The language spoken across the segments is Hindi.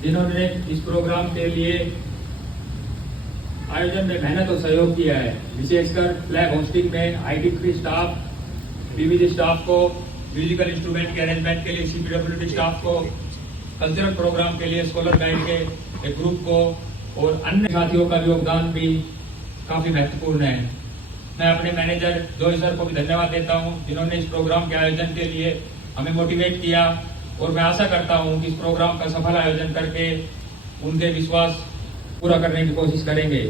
जिन्होंने इस प्रोग्राम के लिए आयोजन में मेहनत और सहयोग किया है, विशेषकर फ्लैग होस्टिंग में आईटी स्टाफ, बीबीजी स्टाफ को, म्यूजिकल इंस्ट्रूमेंट के अरेंजमेंट के लिए सीपीडब्ल्यूडी स्टाफ को, कल्चरल प्रोग्राम के लिए स्कॉलर गाइड के एक ग्रुप को और अन्य साथियों का योगदान भी काफी महत्वपूर्ण है। मैं अपने मैनेजर जोई सर को भी धन्यवाद देता हूं, जिन्होंने इस प्रोग्राम के आयोजन के लिए हमें मोटिवेट किया और मैं आशा करता हूं कि इस प्रोग्राम का सफल आयोजन करके उनके विश्वास पूरा करने की कोशिश करेंगे।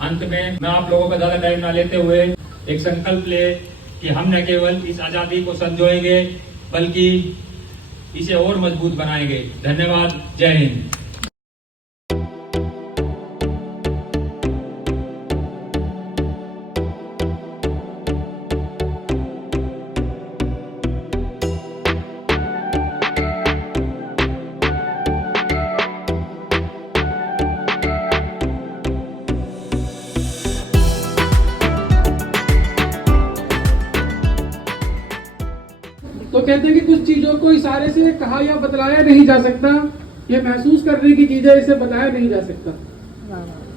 अंत में मैं आप लोगों का ज्यादा टाइम ना लेते हुए एक संकल्प ले कि हम न केवल इस आजादी को संजोएंगे बल्कि इसे और मजबूत बनाएंगे। धन्यवाद। जय हिंद। तो कहते हैं कि कुछ चीजों को इशारे से कहा या बतलाया नहीं जा सकता, ये महसूस करने की चीजें इसे बताया नहीं जा सकता।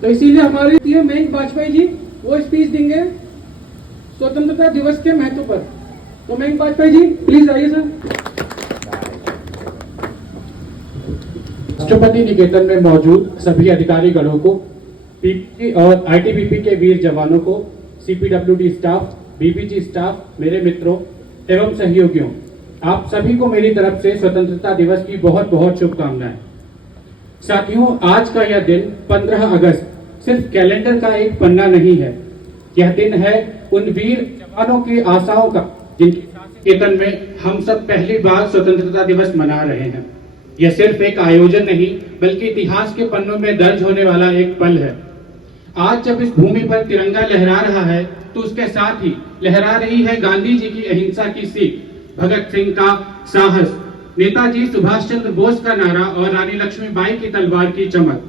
तो इसीलिए हमारे मयंक वाजपेयी जी वो स्पीच देंगे स्वतंत्रता दिवस के महत्व पर। तो मयंक वाजपेयी जी प्लीज आइए सर। राष्ट्रपति निकेतन में मौजूद सभी अधिकारी गणों को, पीपी और आईटीबीपी के वीर जवानों को, सीपीडब्ल्यूडी स्टाफ, बीबीजी स्टाफ, मेरे मित्रों एवं सहयोगियों, आप सभी को मेरी तरफ से स्वतंत्रता दिवस की बहुत बहुत शुभकामनाएं। साथियों, आज का यह दिन 15 अगस्त सिर्फ कैलेंडर का एक पन्ना नहीं है। यह दिन है उन वीर जवानों की आशाओं का जिनके निकेतन में हम सब पहली बार स्वतंत्रता दिवस मना रहे हैं। यह सिर्फ एक आयोजन नहीं बल्कि इतिहास के पन्नों में दर्ज होने वाला एक पल है। आज जब इस भूमि पर तिरंगा लहरा रहा है तो उसके साथ ही लहरा रही है गांधी जी की अहिंसा की सीख, भगत सिंह का साहस, नेताजी सुभाष चंद्र बोस का नारा और रानी लक्ष्मीबाई की तलवार की चमक।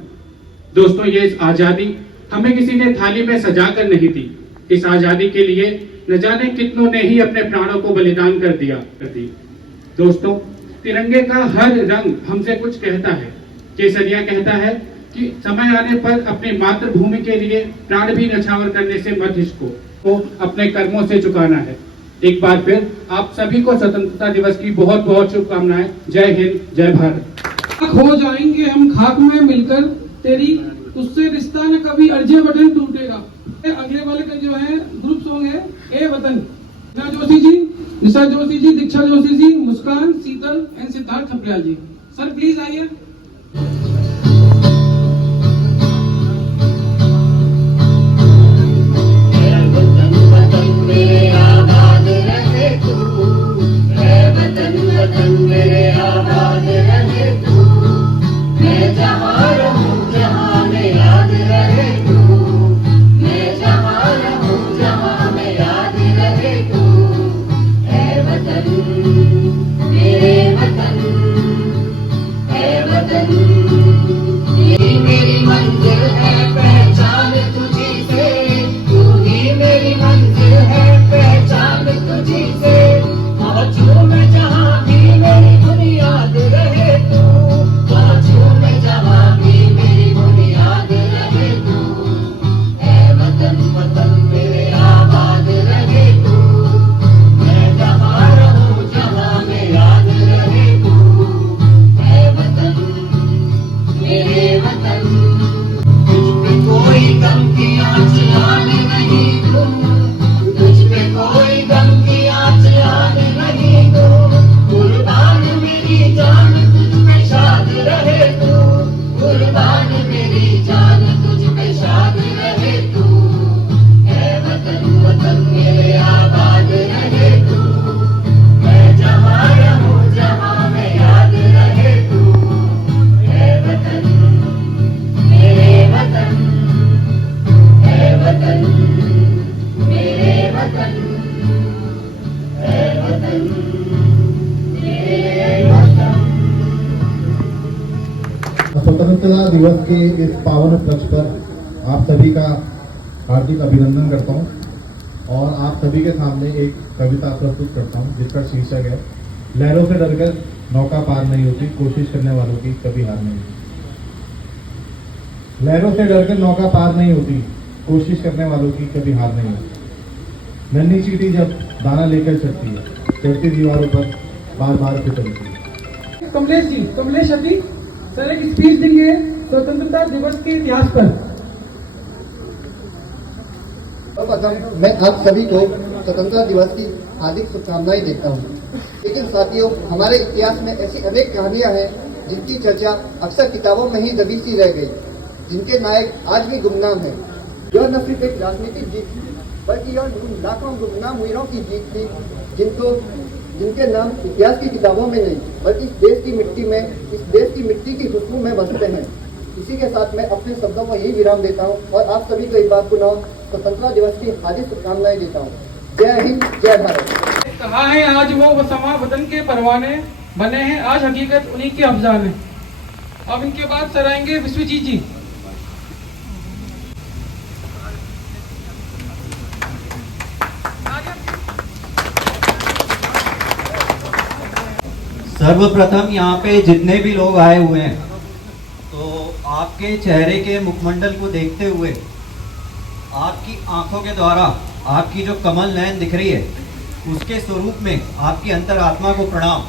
दोस्तों, ये आजादी हमें किसी ने थाली में सजाकर नहीं दी। इस आजादी के लिए न जाने कितनों ने ही अपने प्राणों को बलिदान कर दिया। दोस्तों, तिरंगे का हर रंग हमसे कुछ कहता है। केसरिया कहता है कि समय आने पर अपनी मातृभूमि के लिए प्राण भी न्यौछावर करने से मत हिचको, तो अपने कर्मों से चुकाना है। एक बार फिर आप सभी को स्वतंत्रता दिवस की बहुत बहुत शुभकामनाएं। जय हिंद, जय भारत। खो जाएंगे हम खाक में मिलकर तेरी, उससे रिश्ता न कभी अर्जे बटन टूटेगा। अगले वाले का जो है ग्रुप सॉन्ग है ए वतन। Joshi ji, Nisha Joshi ji, Diksha Joshi ji, Muskan, Sheetal and Siddharth Thapliyal ji. Sir please आइए। स्वतंत्रता दिवस के इस पावन उपलक्ष्य पर आप सभी का हार्दिक अभिनंदन करता हूं और आप सभी के सामने एक कविता प्रस्तुत करता हूँ जिसका शीर्षक है लहरों से डरकर नौका पार नहीं होती, कोशिश करने वालों की कभी हार नहीं होती। लहरों से डरकर नौका पार नहीं होती, कोशिश करने वालों की कभी हार नहीं होती। नन्ही चींटी जब दाना लेकर चढ़ती है, चढ़ती दीवारों पर बार बार फिसलती है। कमलेश जी, कमलेश अभी सर एक स्पीच देंगे स्वतंत्रता दिवस के इतिहास पर। सर्वप्रथम मैं आप सभी को स्वतंत्रता दिवस की हार्दिक शुभकामनाएं देता हूँ। लेकिन साथियों, हमारे इतिहास में ऐसी अनेक कहानियां हैं जिनकी चर्चा अक्सर किताबों में ही दबी सी रह गई, जिनके नायक आज भी गुमनाम हैं। यह न सिर्फ एक राजनीतिक जीत थी, बल्कि यह उन लाखों गुमनाम वीरों की जीत थी जिनके नाम इतिहास की किताबों में नहीं, बल्कि इस देश की मिट्टी में, इस देश की मिट्टी की खुशबू में बसते हैं। इसी के साथ मैं अपने शब्दों को यही विराम देता हूँ और आप सभी को एक बार पुनः स्वतंत्रता दिवस की हार्दिक शुभकामनाएं देता हूँ। जय हिंद, जय भारत। कहा है आज वो समा वतन के परवाने, बने हैं आज हकीकत उन्हीं के अफजाने। अब इनके बाद सर आएंगे विश्वजीत जी। सर्वप्रथम यहाँ पे जितने भी लोग आए हुए हैं, तो आपके चेहरे के मुखमंडल को देखते हुए, आपकी आंखों के द्वारा आपकी जो कमल नयन दिख रही है, उसके स्वरूप में आपकी अंतरात्मा को प्रणाम।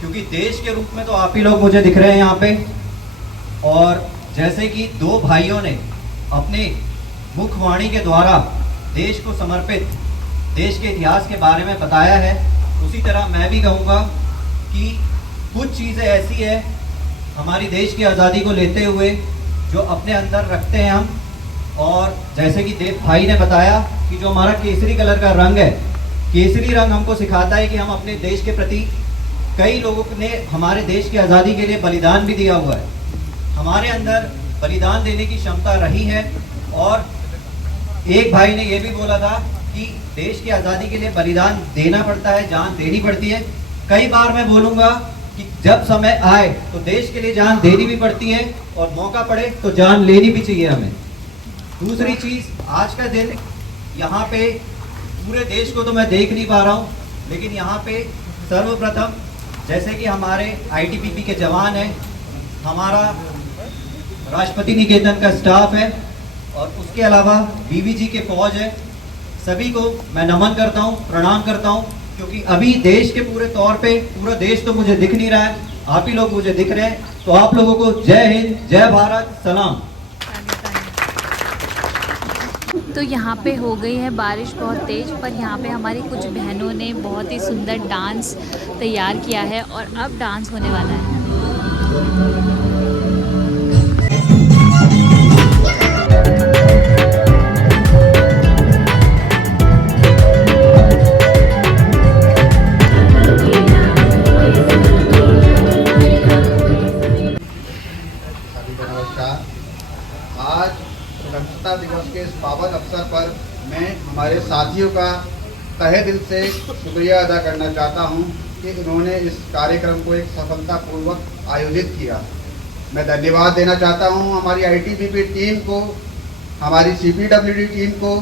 क्योंकि देश के रूप में तो आप ही लोग मुझे दिख रहे हैं यहाँ पे। और जैसे कि दो भाइयों ने अपने मुखवाणी के द्वारा देश को समर्पित, देश के इतिहास के बारे में बताया है, उसी तरह मैं भी कहूँगा कि कुछ चीज़ें ऐसी है हमारी देश की आज़ादी को लेते हुए जो अपने अंदर रखते हैं हम। और जैसे कि देव भाई ने बताया कि जो हमारा केसरी कलर का रंग है, केसरी रंग हमको सिखाता है कि हम अपने देश के प्रति, कई लोगों ने हमारे देश की आज़ादी के लिए बलिदान भी दिया हुआ है, हमारे अंदर बलिदान देने की क्षमता रही है। और एक भाई ने यह भी बोला था कि देश की आज़ादी के लिए बलिदान देना पड़ता है, जान देनी पड़ती है। कई बार मैं बोलूँगा कि जब समय आए तो देश के लिए जान देनी भी पड़ती है, और मौका पड़े तो जान लेनी भी चाहिए हमें। दूसरी चीज़, आज का दिन यहाँ पे पूरे देश को तो मैं देख नहीं पा रहा हूँ, लेकिन यहाँ पे सर्वप्रथम जैसे कि हमारे आईटीबीपी के जवान हैं, हमारा राष्ट्रपति निकेतन का स्टाफ है, और उसके अलावा बीबीजी के फौज है, सभी को मैं नमन करता हूँ, प्रणाम करता हूँ। क्योंकि अभी देश के पूरे तौर पे पूरा देश तो मुझे दिख नहीं रहा है, आप ही लोग मुझे दिख रहे हैं। तो आप लोगों को जय हिंद, जय भारत, सलाम। तो यहाँ पे हो गई है बारिश बहुत तेज़, पर यहाँ पे हमारी कुछ बहनों ने बहुत ही सुंदर डांस तैयार किया है और अब डांस होने वाला है। आज स्वतंत्रता दिवस के इस पावन अवसर पर मैं हमारे साथियों का तहे दिल से शुक्रिया अदा करना चाहता हूं कि इन्होंने इस कार्यक्रम को एक सफलतापूर्वक आयोजित किया। मैं धन्यवाद देना चाहता हूं हमारी आईटीबीपी टीम को, हमारी सीपीडब्ल्यूडी टीम को,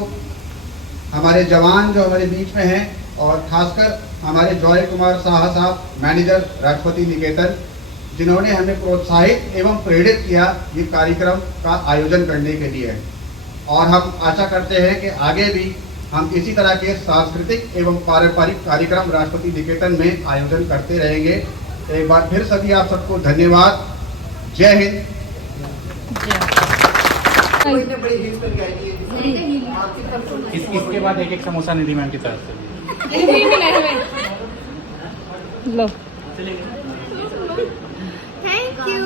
हमारे जवान जो हमारे बीच में हैं, और खासकर हमारे जॉय कुमार साहा साहब, मैनेजर राष्ट्रपति निकेतन, जिन्होंने हमें प्रोत्साहित एवं प्रेरित किया ये कार्यक्रम का आयोजन करने के लिए। और हम आशा करते हैं कि आगे भी हम इसी तरह के सांस्कृतिक एवं पारंपरिक कार्यक्रम राष्ट्रपति निकेतन में आयोजन करते रहेंगे। एक बार फिर सभी आप सबको धन्यवाद। जय हिंद। इसके बाद एक समोसा निधि मैम की तरफ से। लो, thank you.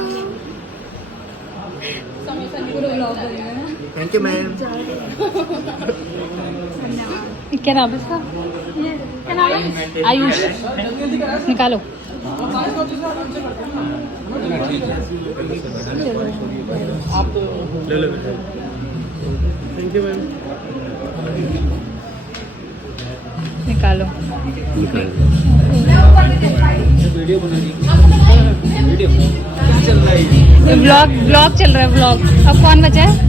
Thank you ma'am. क्या नाम है इसका? क्या नाम है? आयुष। निकालो। Thank you ma'am. निकालो। वीडियो बना ब्लॉग चल रहा है, ब्लॉग। अब कौन बचा है?